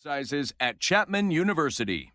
Sizes at Chapman University.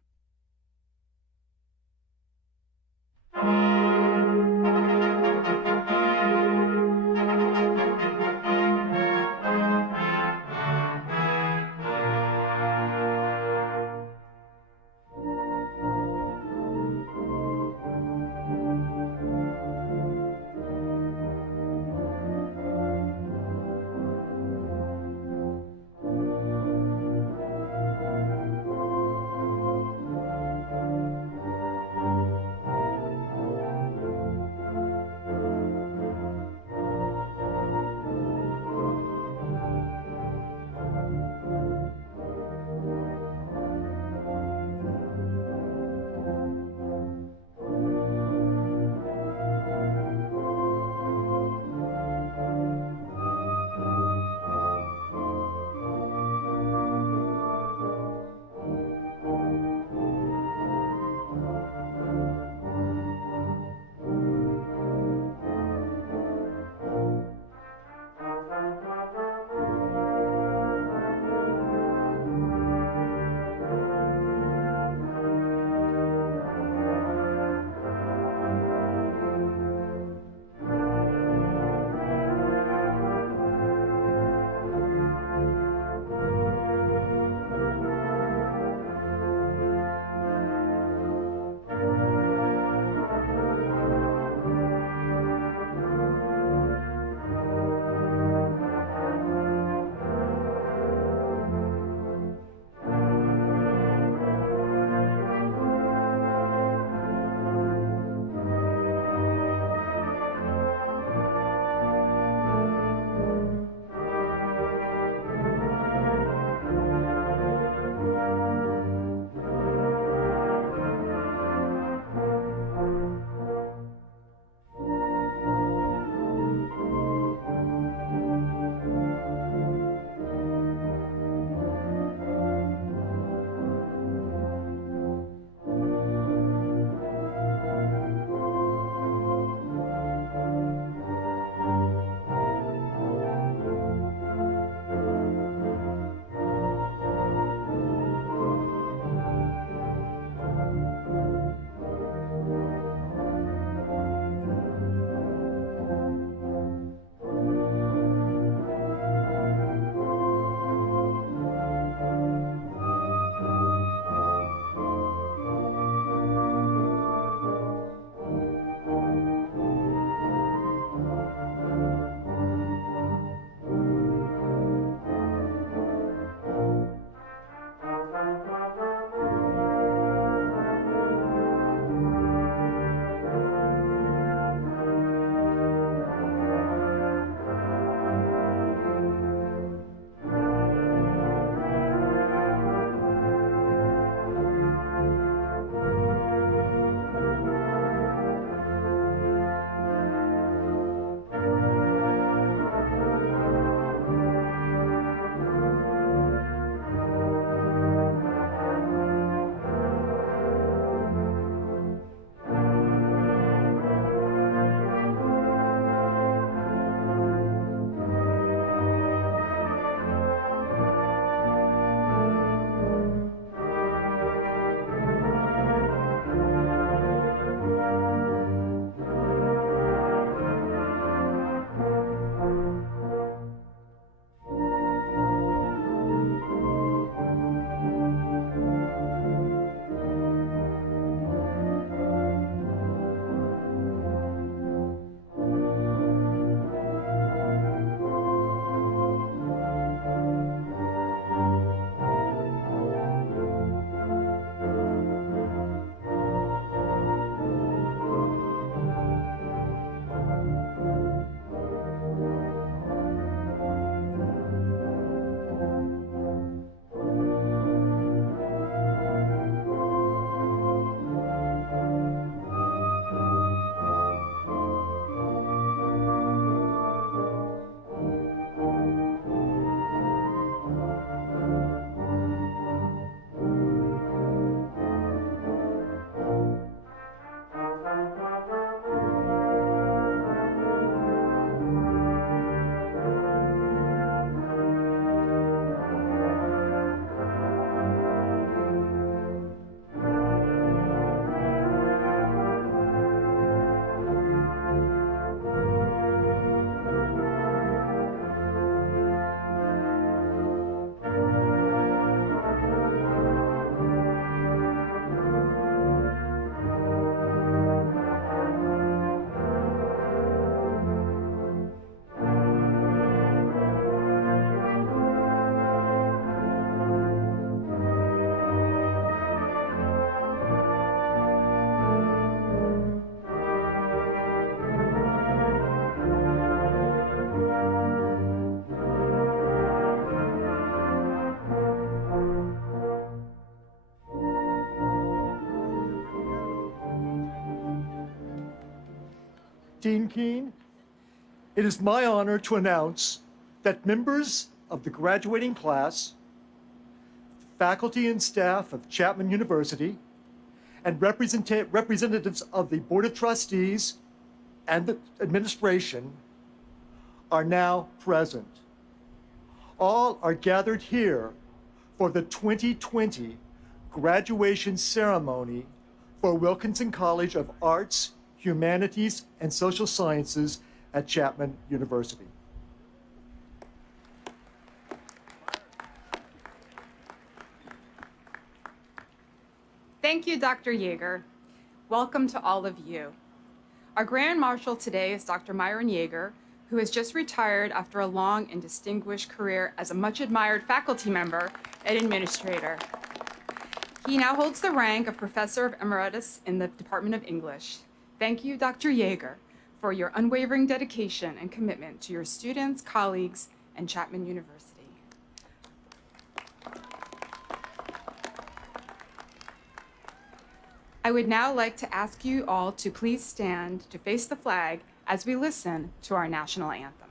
Dean Keene, it is my honor to announce that members of the graduating class, faculty and staff of Chapman University, and representatives of the Board of Trustees and the administration are now present. All are gathered here for the 2020 graduation ceremony for Wilkinson College of Arts, Humanities, and Social Sciences at Chapman University. Thank you, Dr. Yeager. Welcome to all of you. Our Grand Marshal today is Dr. Myron Yeager, who has just retired after a long and distinguished career as a much admired faculty member and administrator. He now holds the rank of Professor of Emeritus in the Department of English. Thank you, Dr. Yeager, for your unwavering dedication and commitment to your students, colleagues, and Chapman University. I would now like to ask you all to please stand to face the flag as we listen to our national anthem.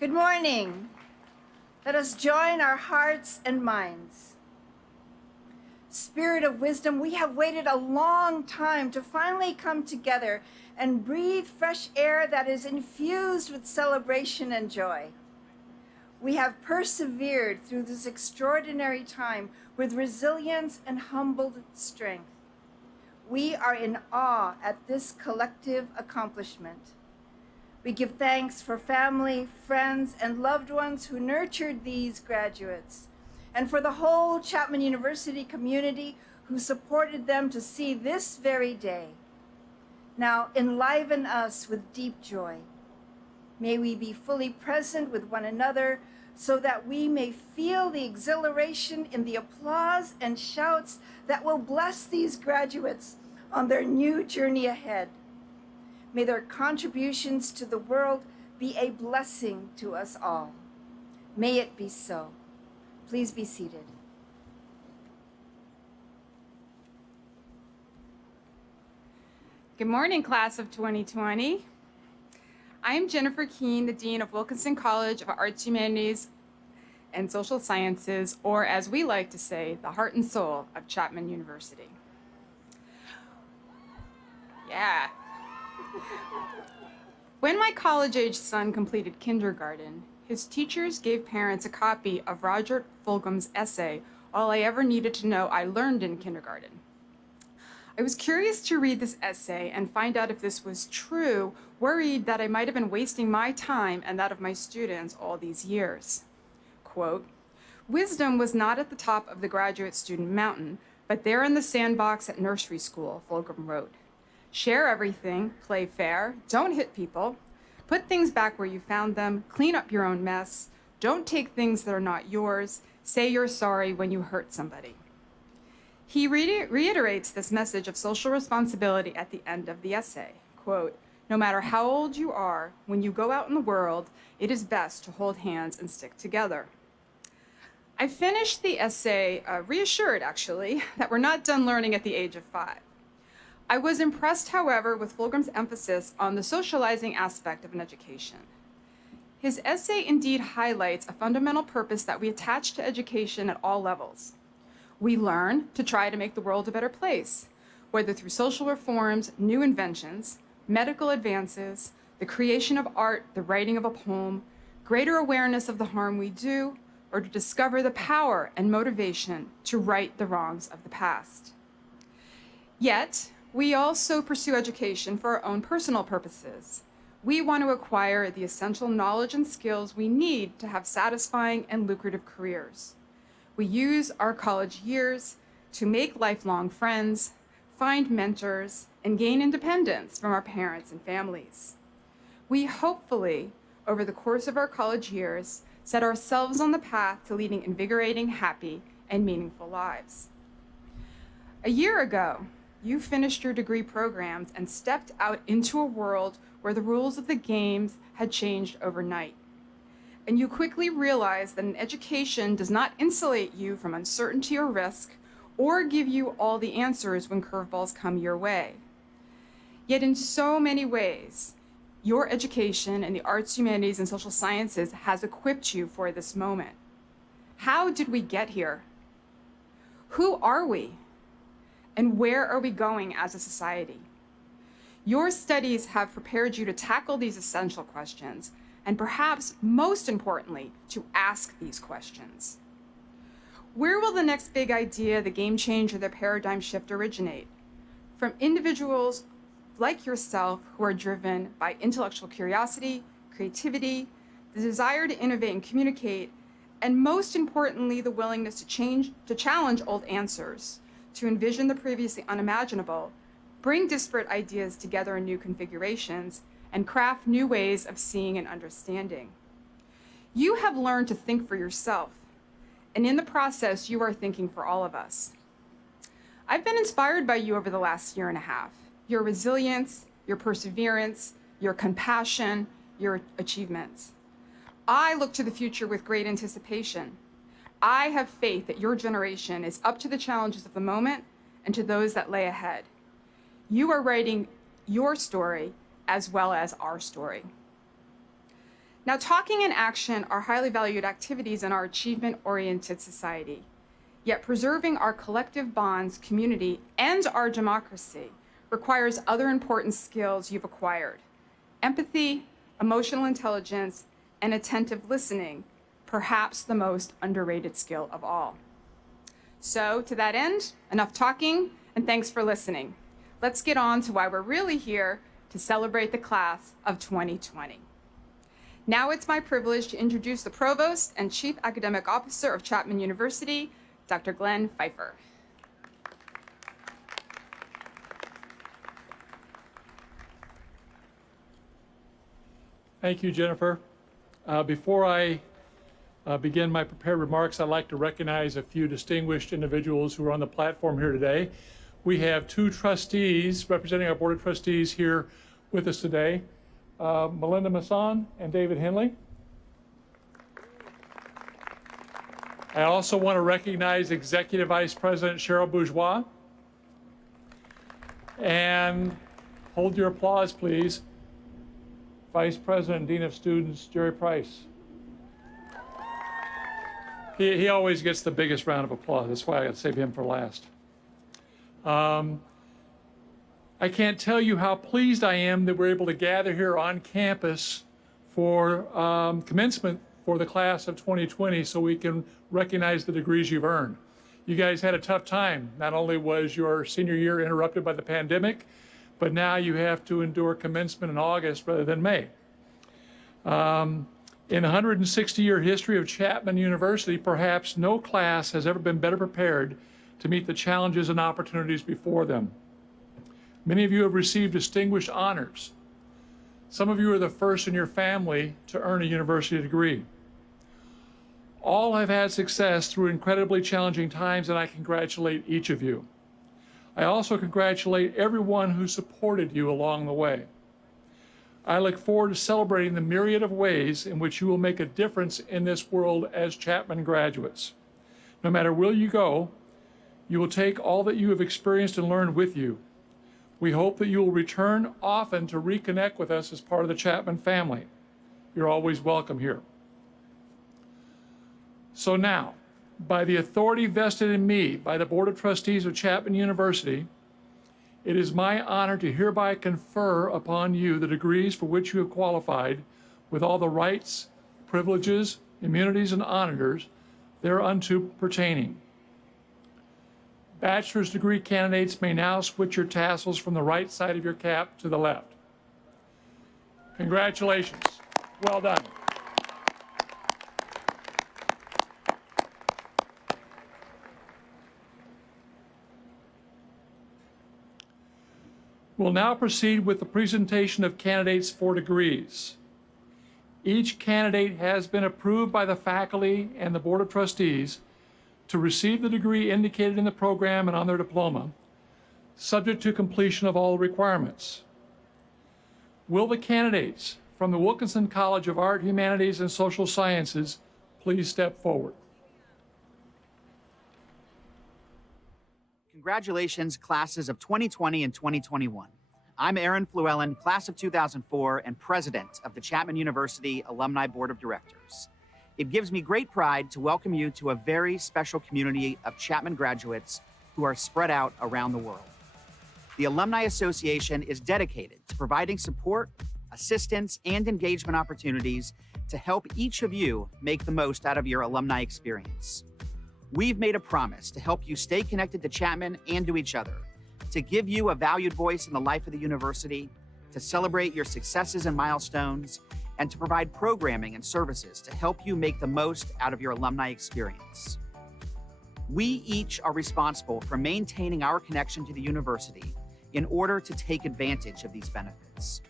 Good morning. Let us join our hearts and minds. Spirit of wisdom, we have waited a long time to finally come together and breathe fresh air that is infused with celebration and joy. We have persevered through this extraordinary time with resilience and humbled strength. We are in awe at this collective accomplishment. We give thanks for family, friends, and loved ones who nurtured these graduates, and for the whole Chapman University community who supported them to see this very day. Now enliven us with deep joy. May we be fully present with one another so that we may feel the exhilaration in the applause and shouts that will bless these graduates on their new journey ahead. May their contributions to the world be a blessing to us all. May it be so. Please be seated. Good morning, class of 2020. I'm Jennifer Keene, the Dean of Wilkinson College of Arts, Humanities, and Social Sciences, or as we like to say, the heart and soul of Chapman University. Yeah. When my college-age son completed kindergarten, his teachers gave parents a copy of Roger Fulgham's essay, All I Ever Needed to Know I Learned in Kindergarten. I was curious to read this essay and find out if this was true, worried that I might have been wasting my time and that of my students all these years. Quote, "Wisdom was not at the top of the graduate student mountain, but there in the sandbox at nursery school," Fulgham wrote. "Share everything, play fair, don't hit people, put things back where you found them, clean up your own mess, don't take things that are not yours, say you're sorry when you hurt somebody." He reiterates this message of social responsibility at the end of the essay. Quote, No matter how old you are, when you go out in the world, it is best to hold hands and stick together. I finished the essay reassured, actually, that we're not done learning at the age of 5. I was impressed, however, with Fulgham's emphasis on the socializing aspect of an education. His essay indeed highlights a fundamental purpose that we attach to education at all levels. We learn to try to make the world a better place, whether through social reforms, new inventions, medical advances, the creation of art, the writing of a poem, greater awareness of the harm we do, or to discover the power and motivation to right the wrongs of the past. Yet, we also pursue education for our own personal purposes. We want to acquire the essential knowledge and skills we need to have satisfying and lucrative careers. We use our college years to make lifelong friends, find mentors, and gain independence from our parents and families. We hopefully, over the course of our college years, set ourselves on the path to leading invigorating, happy, and meaningful lives. A year ago, you finished your degree programs and stepped out into a world where the rules of the games had changed overnight. And you quickly realized that an education does not insulate you from uncertainty or risk, or give you all the answers when curveballs come your way. Yet in so many ways, your education in the arts, humanities, and social sciences has equipped you for this moment. How did we get here? Who are we? And where are we going as a society? Your studies have prepared you to tackle these essential questions, and perhaps most importantly, to ask these questions. Where will the next big idea, the game change, or the paradigm shift originate? From individuals like yourself who are driven by intellectual curiosity, creativity, the desire to innovate and communicate, and most importantly, the willingness to challenge old answers, to envision the previously unimaginable, bring disparate ideas together in new configurations, and craft new ways of seeing and understanding. You have learned to think for yourself, and in the process, you are thinking for all of us. I've been inspired by you over the last year and a half. Your resilience, your perseverance, your compassion, your achievements. I look to the future with great anticipation. I have faith that your generation is up to the challenges of the moment and to those that lay ahead. You are writing your story as well as our story. Now, talking and action are highly valued activities in our achievement-oriented society. Yet preserving our collective bonds, community, and our democracy requires other important skills you've acquired: empathy, emotional intelligence, and attentive listening, perhaps the most underrated skill of all. So to that end, enough talking, and thanks for listening. Let's get on to why we're really here to celebrate the class of 2020. Now it's my privilege to introduce the Provost and Chief Academic Officer of Chapman University, Dr. Glenn Pfeiffer. Thank you, Jennifer. Before I begin my prepared remarks, I'd like to recognize a few distinguished individuals who are on the platform here today. We have two trustees representing our Board of Trustees here with us today, Melinda Masson and David Henley. I also want to recognize Executive Vice President Cheryl Bourgeois. And hold your applause, please, Vice President and Dean of Students, Jerry Price. He always gets the biggest round of applause. That's why I got to save him for last. I can't tell you how pleased I am that we're able to gather here on campus for commencement for the class of 2020 so we can recognize the degrees you've earned. You guys had a tough time. Not only was your senior year interrupted by the pandemic, but now you have to endure commencement in August rather than May. In the 160-year history of Chapman University, perhaps no class has ever been better prepared to meet the challenges and opportunities before them. Many of you have received distinguished honors. Some of you are the first in your family to earn a university degree. All have had success through incredibly challenging times, and I congratulate each of you. I also congratulate everyone who supported you along the way. I look forward to celebrating the myriad of ways in which you will make a difference in this world as Chapman graduates. No matter where you go, you will take all that you have experienced and learned with you. We hope that you will return often to reconnect with us as part of the Chapman family. You're always welcome here. So now, by the authority vested in me by the Board of Trustees of Chapman University, it is my honor to hereby confer upon you the degrees for which you have qualified with all the rights, privileges, immunities, and honors thereunto pertaining. Bachelor's degree candidates may now switch your tassels from the right side of your cap to the left. Congratulations. Well done. We'll now proceed with the presentation of candidates for degrees. Each candidate has been approved by the faculty and the Board of Trustees to receive the degree indicated in the program and on their diploma, subject to completion of all requirements. Will the candidates from the Wilkinson College of Art, Humanities, and Social Sciences please step forward? Congratulations, classes of 2020 and 2021. I'm Aaron Fluellen, class of 2004 and president of the Chapman University Alumni Board of Directors. It gives me great pride to welcome you to a very special community of Chapman graduates who are spread out around the world. The Alumni Association is dedicated to providing support, assistance, and engagement opportunities to help each of you make the most out of your alumni experience. We've made a promise to help you stay connected to Chapman and to each other, to give you a valued voice in the life of the university, to celebrate your successes and milestones, and to provide programming and services to help you make the most out of your alumni experience. We each are responsible for maintaining our connection to the university in order to take advantage of these benefits.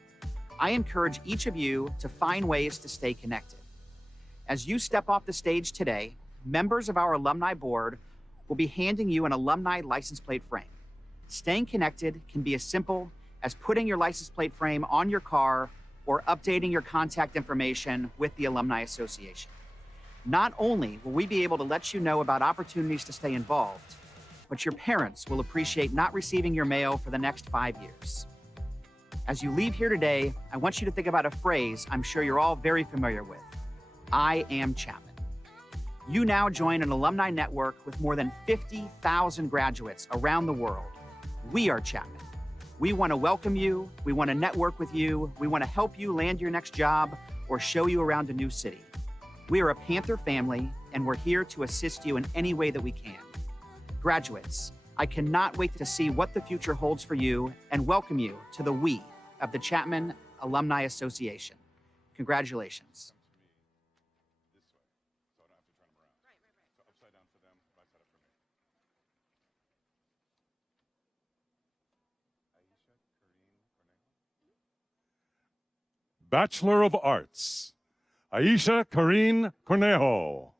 I encourage each of you to find ways to stay connected. As you step off the stage today, members of our alumni board will be handing you an alumni license plate frame. Staying connected can be as simple as putting your license plate frame on your car or updating your contact information with the Alumni Association. Not only will we be able to let you know about opportunities to stay involved, but your parents will appreciate not receiving your mail for the next 5 years. As you leave here today, I want you to think about a phrase I'm sure you're all very familiar with. I am Chapman. You now join an alumni network with more than 50,000 graduates around the world. We are Chapman. We want to welcome you, we want to network with you, we want to help you land your next job or show you around a new city. We are a Panther family, and we're here to assist you in any way that we can. Graduates, I cannot wait to see what the future holds for you and welcome you to the we of the Chapman Alumni Association. Congratulations. Bachelor of Arts, Aisha Karine Cornejo.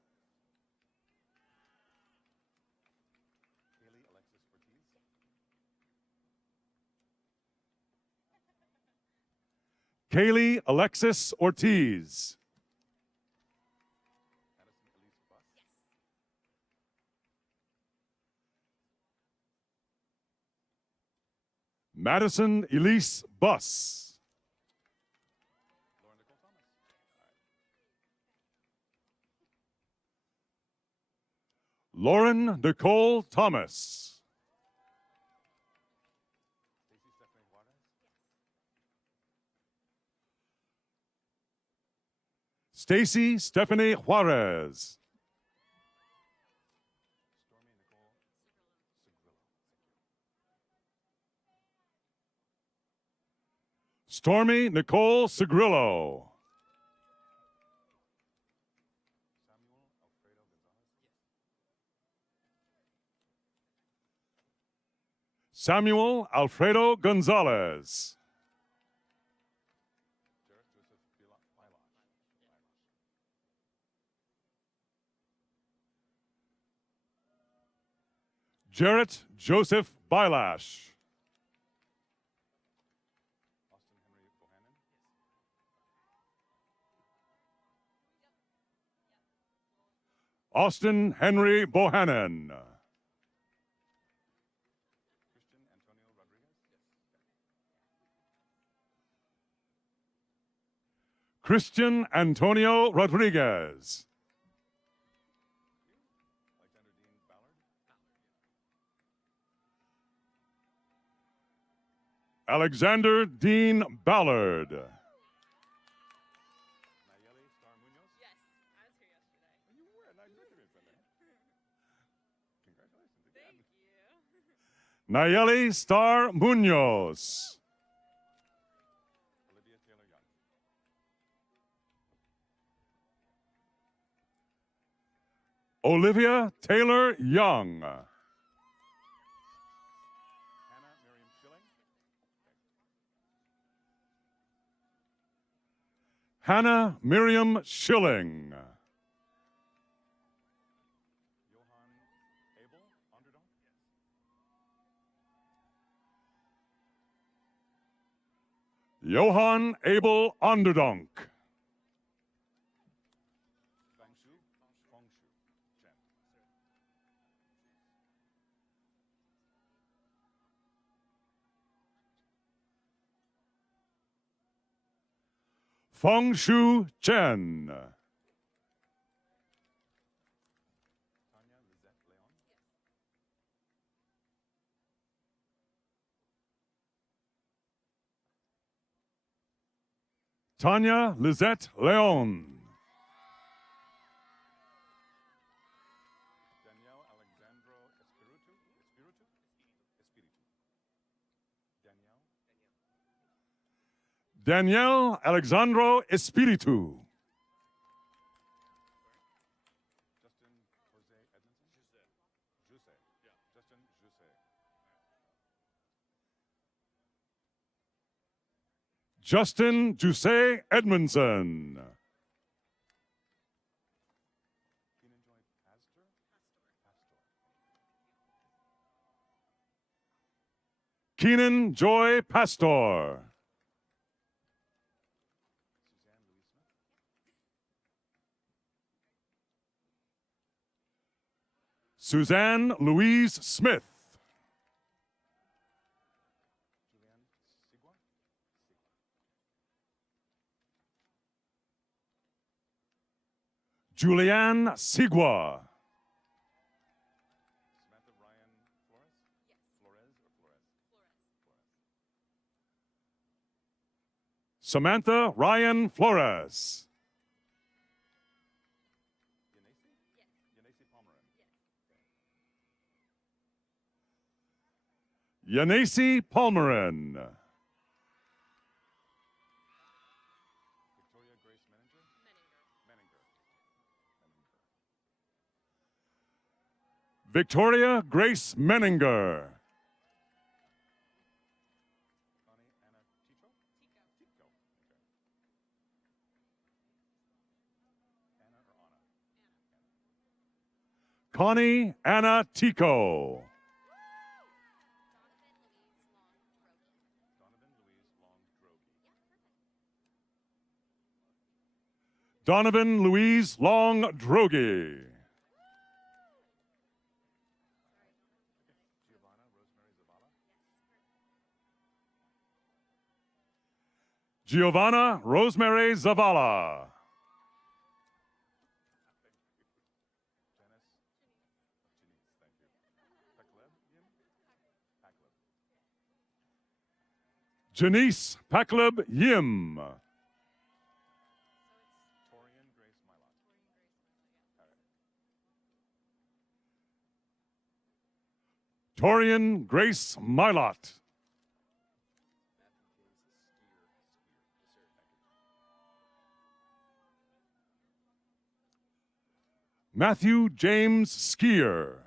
Kaylee Alexis Ortiz. Madison Elise Buss. Lauren Nicole Thomas. Stacy Stephanie Juarez. Stormy Nicole Segrillo. Samuel Alfredo Gonzalez. Jarrett Joseph Bylash. Austin Henry Bohannon. Christian Antonio Rodriguez. Alexander Dean Ballard. Nayeli Star Munoz. Olivia Taylor Young. Hannah Miriam Schilling. Johann Abel Onderdonk. Feng Shu Chen. Tanya Lizette Leon. Danielle Alexandro Espiritu. Justin Jose Edmondson. Keenan Joy Pastor. Suzanne Louise Smith. Julianne Sigua. Samantha Ryan Flores. Yanesi Palmerin. Victoria Grace Menninger. Connie Anna Tico. Donovan Louise Long Drogi. Giovanna Rosemary Zavala. Janice Pakleb Yim. Torian Grace Milot. Matthew James Skier.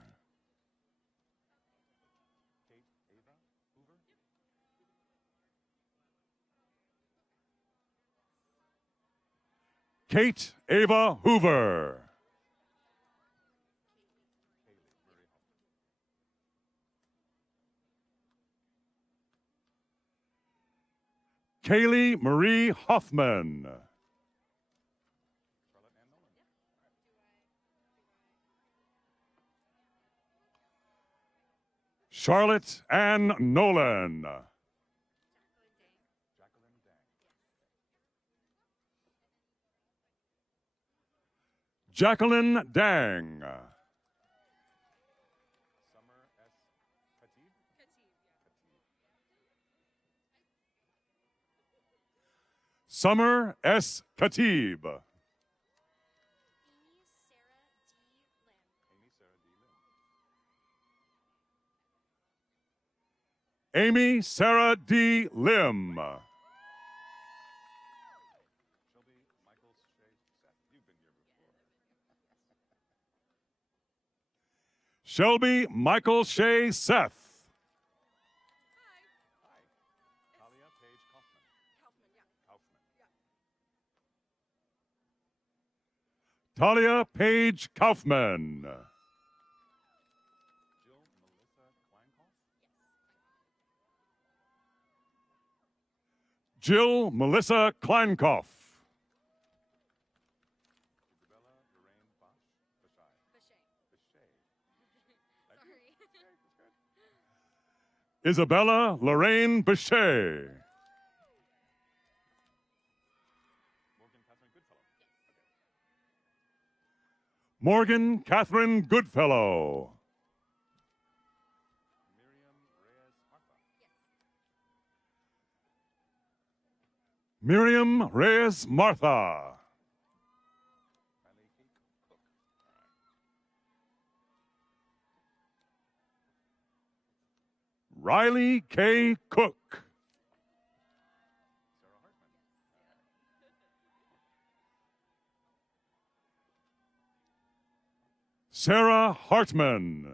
Kate Ava Hoover. Kaylee Marie Hoffman. Charlotte Ann Nolan. Jacqueline Dang. Summer S. Khatib. Amy Sarah D. Lim. Shelby Michael Shea Seth. Talia Page Kaufman. Jill Melissa Kleinkoff. Isabella Lorraine Bechet. Morgan Catherine Goodfellow. Miriam Reyes Martha. Riley K. Cook. Sarah Hartman.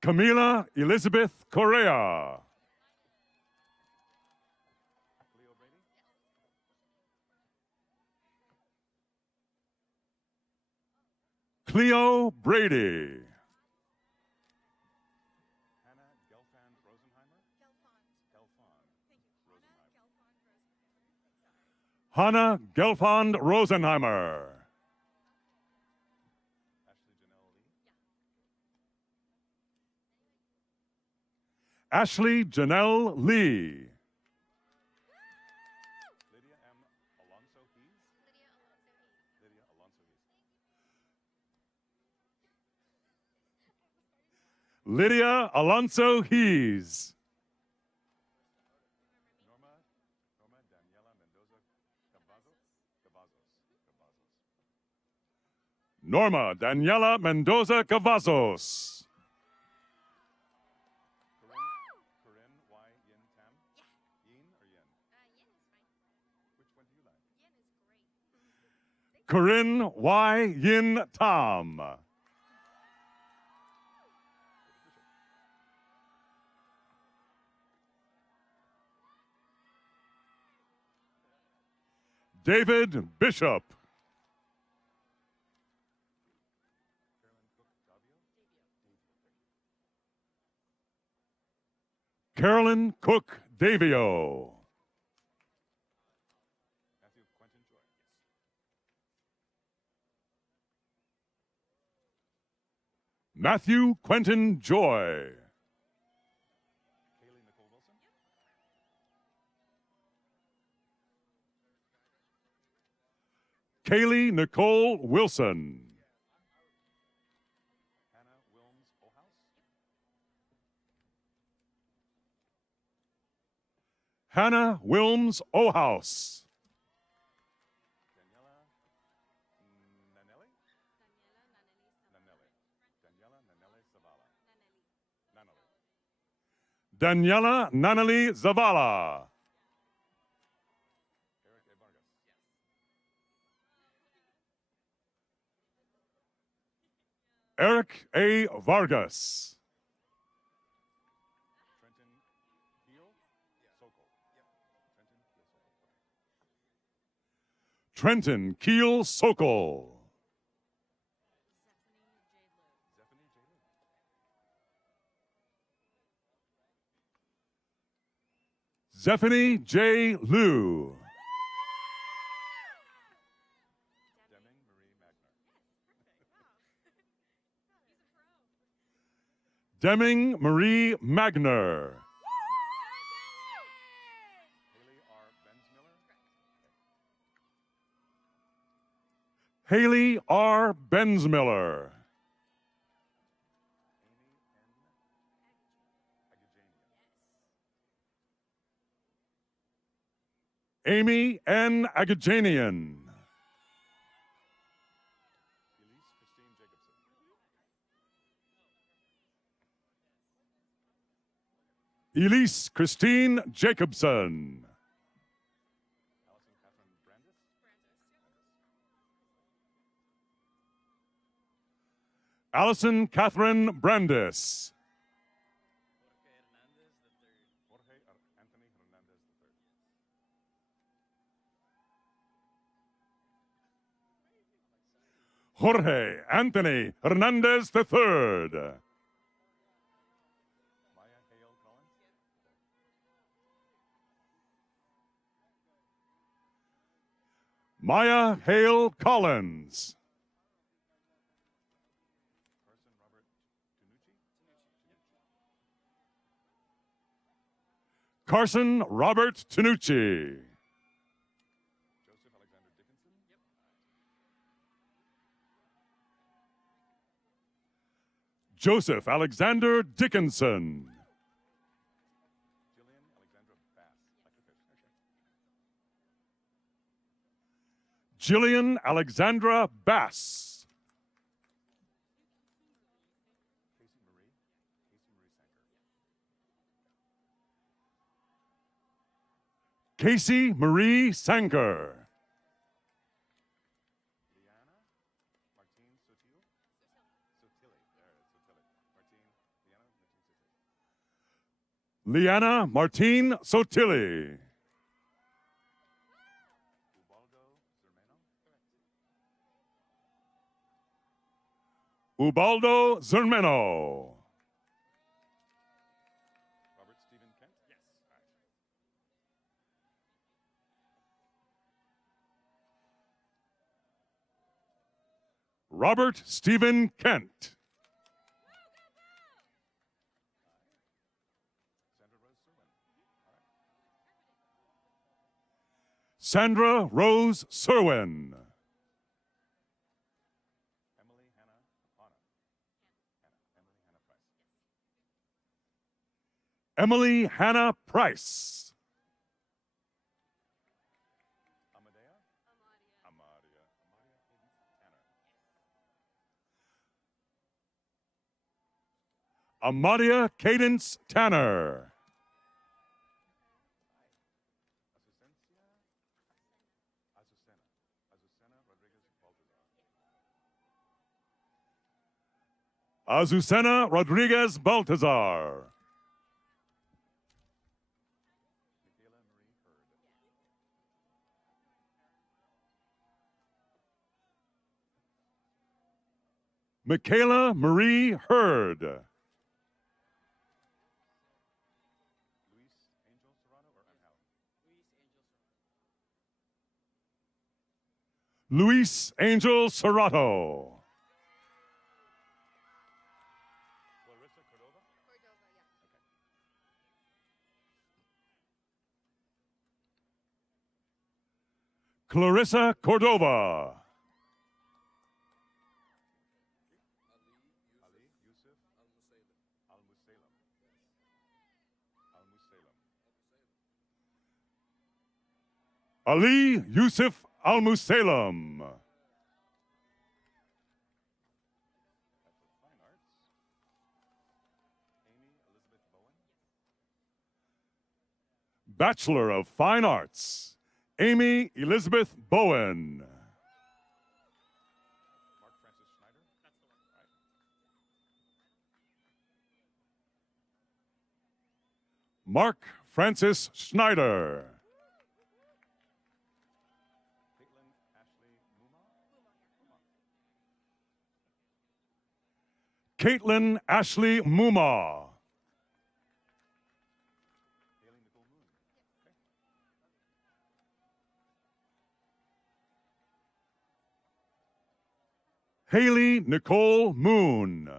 Camila Elizabeth Correa. Cleo Brady. Hannah Gelfand Rosenheimer. Ashley Janelle Lee. Lydia Alonso Hees. Norma Daniela Mendoza Cavazos. Corinne Y. Yin Tam. David Bishop. Carolyn Cook Davio. Matthew Quentin Joy. Kaylee Nicole Wilson. Hannah Wilms Ohouse. Daniela Nanali Zavala. Eric A. Vargas. Trenton Keel Sokol. Zephanie J. Liu. Deming Marie Magner. Haley R. Bensmiller. Amy N. Agajanian. Elise Christine Jacobson. Allison Catherine Brandis. Jorge Anthony Hernandez III. Maya Hale Collins. Carson Robert Tanucci. Joseph Alexander Dickinson. Jillian Alexandra Bass. Casey Marie Sanker. Liana Martine Sotilli. Ubaldo Zermeno. Robert Stephen Kent. Sandra Rose Serwin. Emily Hannah Price. Amadia Cadence Tanner. Azucena Rodriguez Baltazar. Michaela Marie Hurd. Luis Angel Serrato. Clarissa Cordova. Ali Yusuf Al-Musalem. Bachelor of Fine Arts, Amy Elizabeth Bowen. Mark Francis Schneider. Caitlin Ashley Muma. Haley Nicole Moon.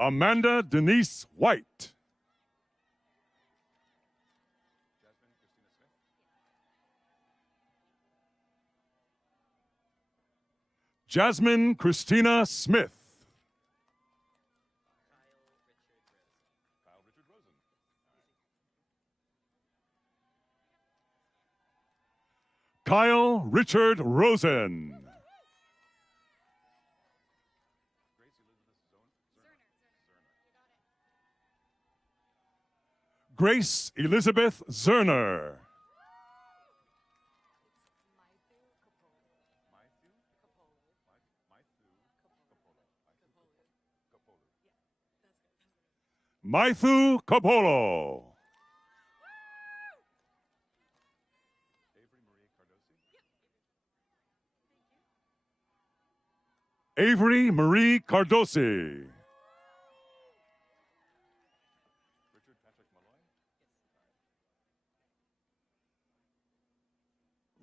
Amanda Denise White. Jasmine Christina Smith. Kyle Richard Rosen. Grace Elizabeth Zerner. Maithu Capolo. Avery Marie Cardosi.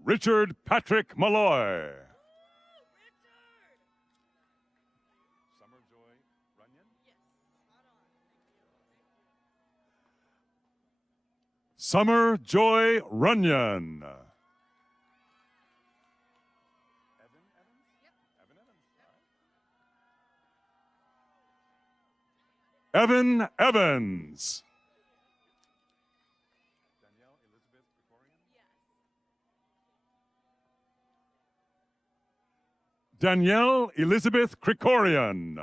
Richard Patrick Malloy. Summer Joy Runyon. Evan Evans. Danielle Elizabeth Krikorian.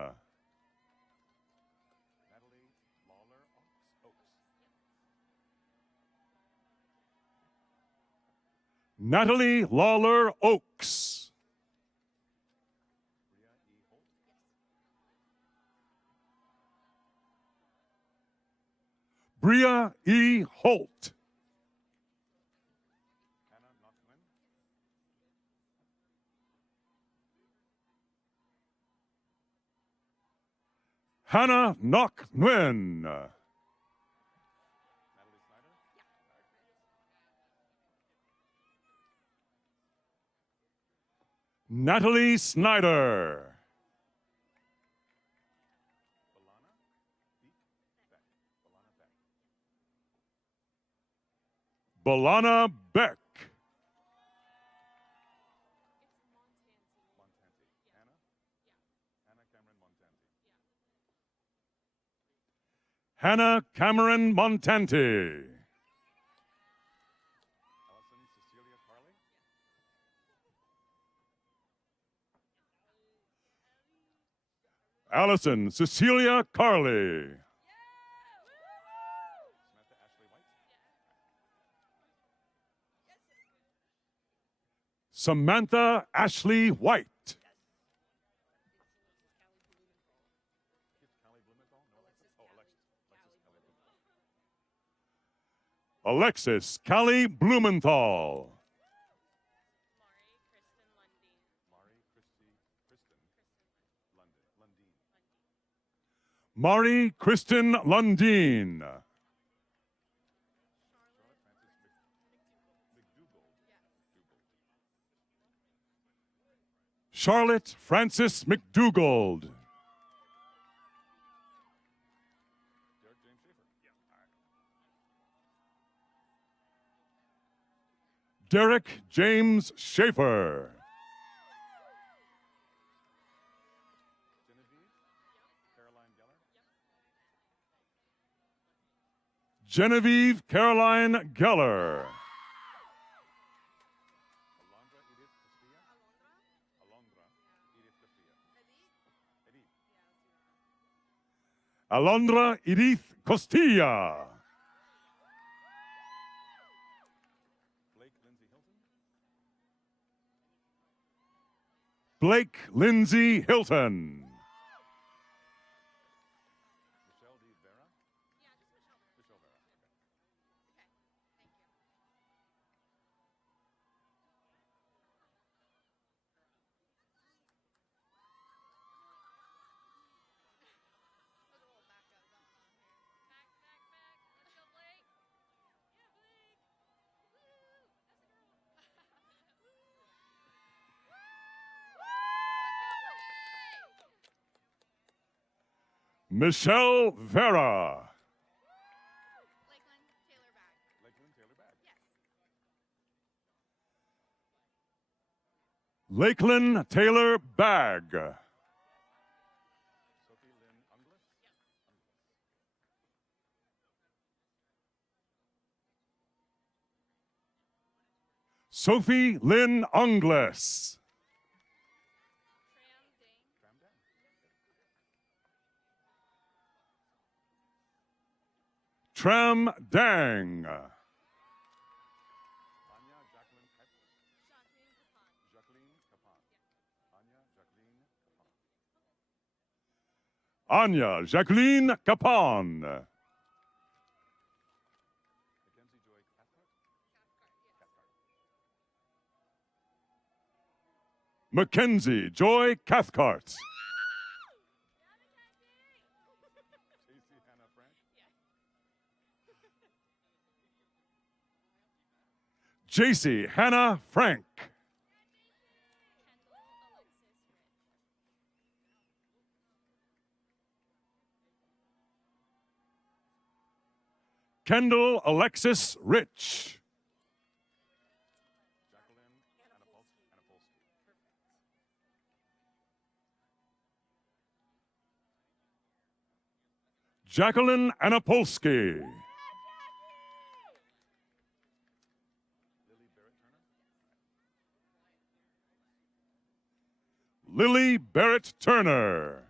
Natalie Lawler Oaks. Bria E. Holt. Hannah Nok Nguyen. Natalie Snyder. Balana Beck. Hannah Cameron Montanti. Allison Cecilia Carley. Samantha Ashley White. Alexis Callie Blumenthal. Mari Kristen Lundeen. Charlotte Francis McDougald. Derek James Schaefer. Genevieve Caroline Geller. Alondra Edith Costilla. Blake Lindsay Hilton. Michelle Vera. Lakeland Taylor Bagg. Sophie Lynn Ungles. Tram Dang. Anya Jacqueline Capon. Mackenzie Joy Cathcart. JC Hannah Frank. Kendall Alexis Rich. Jacqueline Anapolsky. Lily Barrett Turner.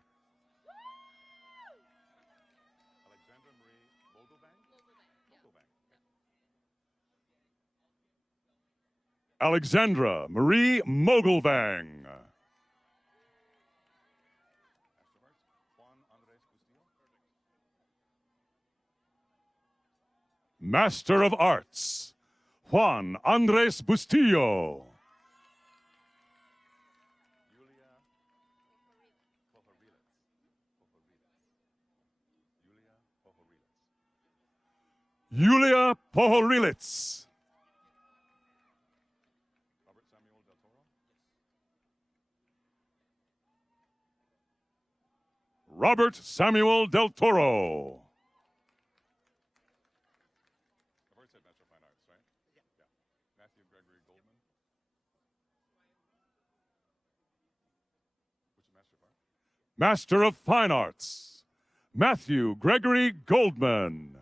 Alexandra Marie Mogelvang. Master of Arts, Juan Andres Bustillo. Yulia Pohorilitz. Robert Samuel Del Toro. Master of Fine Arts, Matthew Gregory Goldman.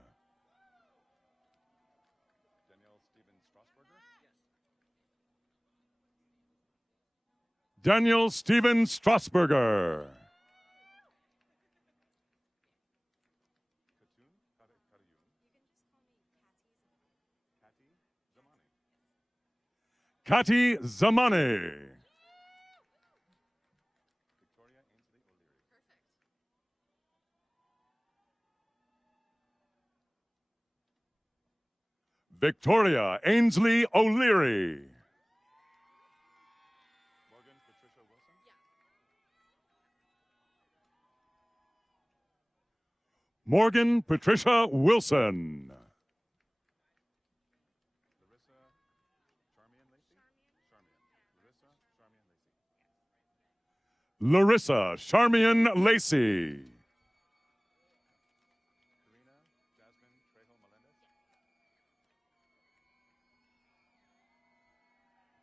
Daniel Steven Strasburger. Kati Zamani. Victoria Ainsley O'Leary. Morgan Patricia Wilson. Larissa Charmian Lacey.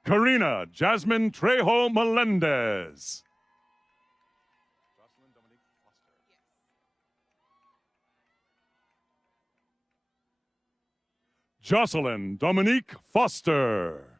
Karina Jasmine Trejo Melendez. Jocelyn Dominique Foster.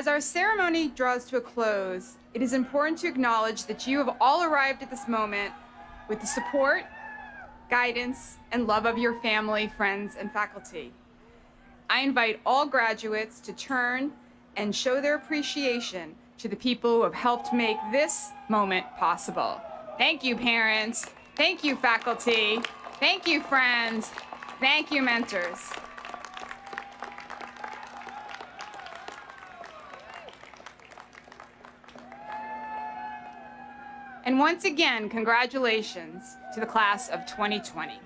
As our ceremony draws to a close, it is important to acknowledge that you have all arrived at this moment with the support, guidance, and love of your family, friends, and faculty. I invite all graduates to turn and show their appreciation to the people who have helped make this moment possible. Thank you, parents. Thank you, faculty. Thank you, friends. Thank you, mentors. And once again, congratulations to the class of 2020.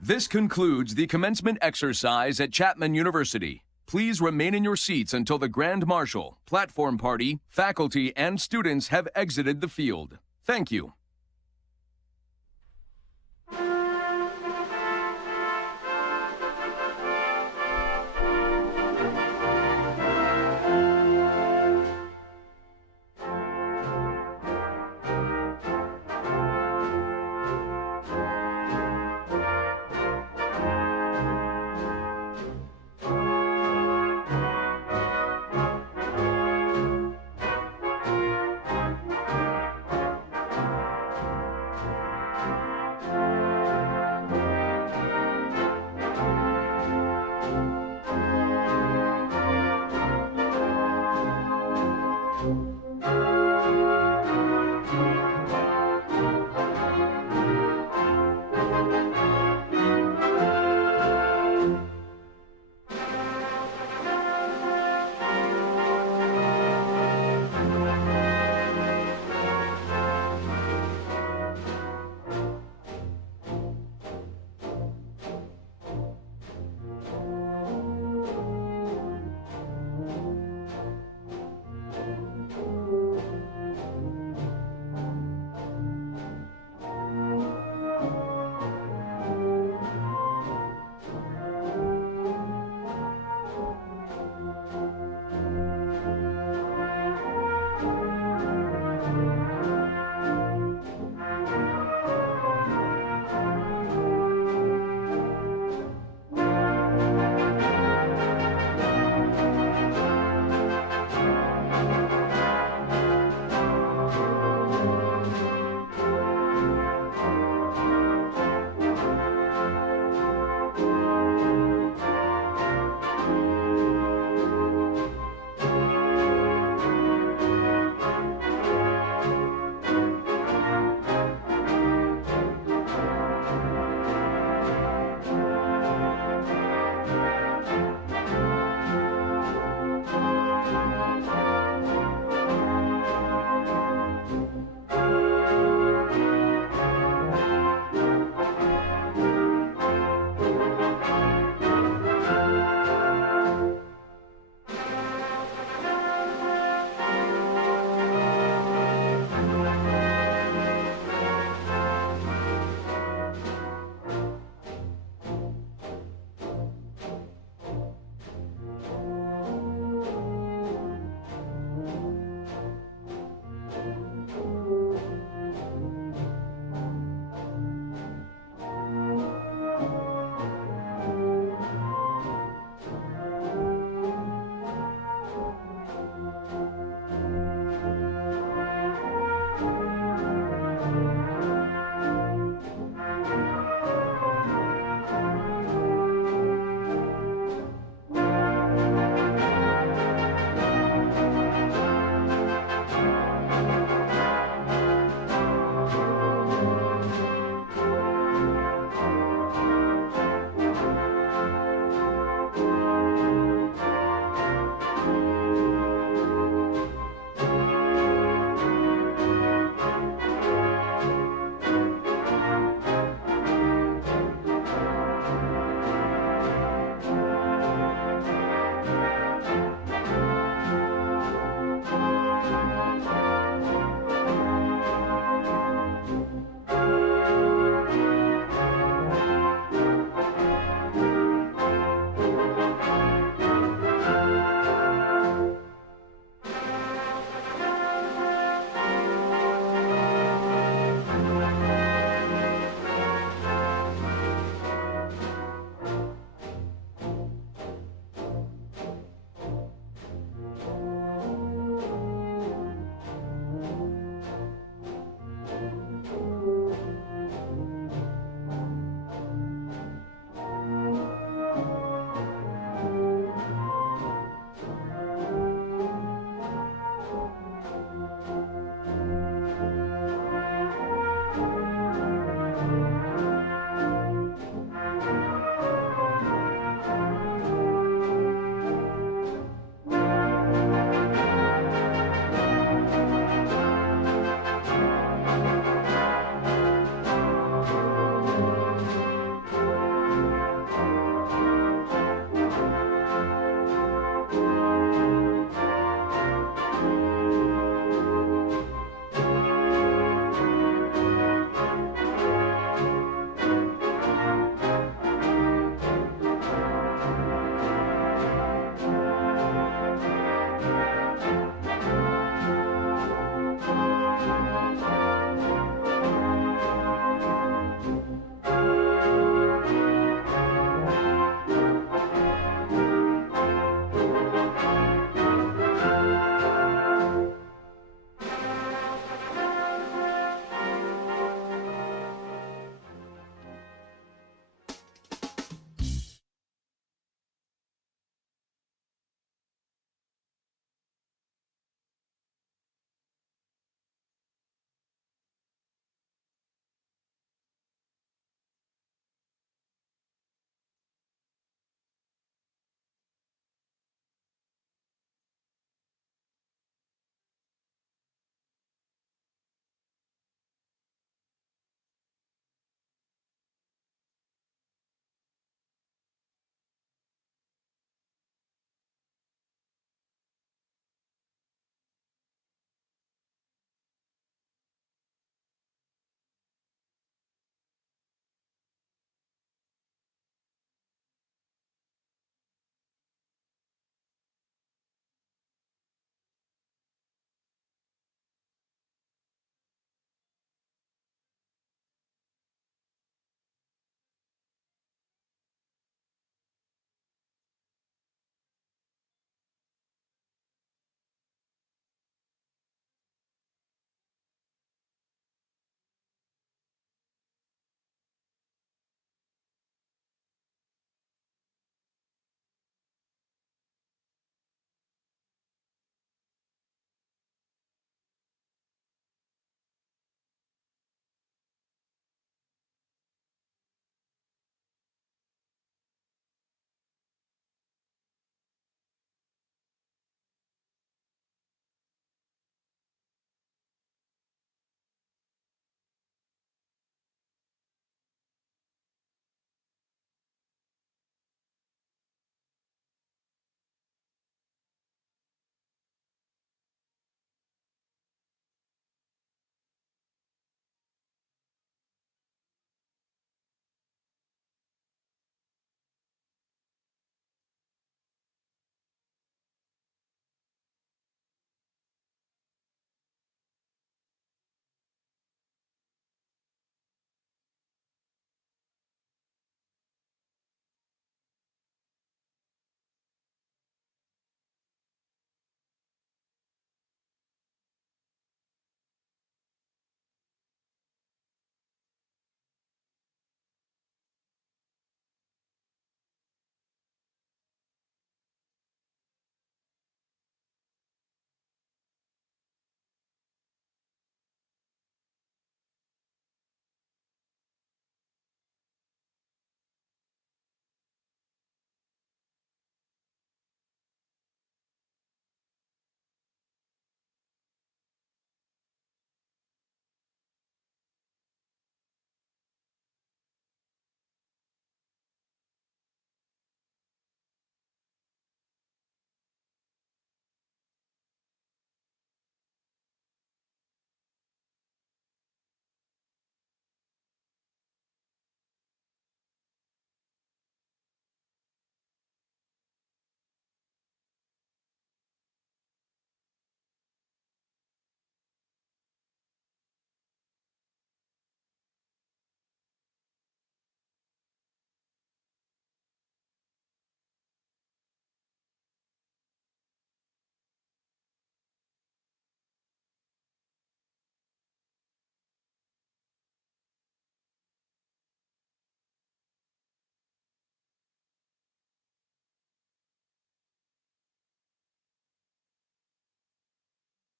This concludes the commencement exercise at Chapman University. Please remain in your seats until the Grand Marshal, platform party, faculty, and students have exited the field. Thank you.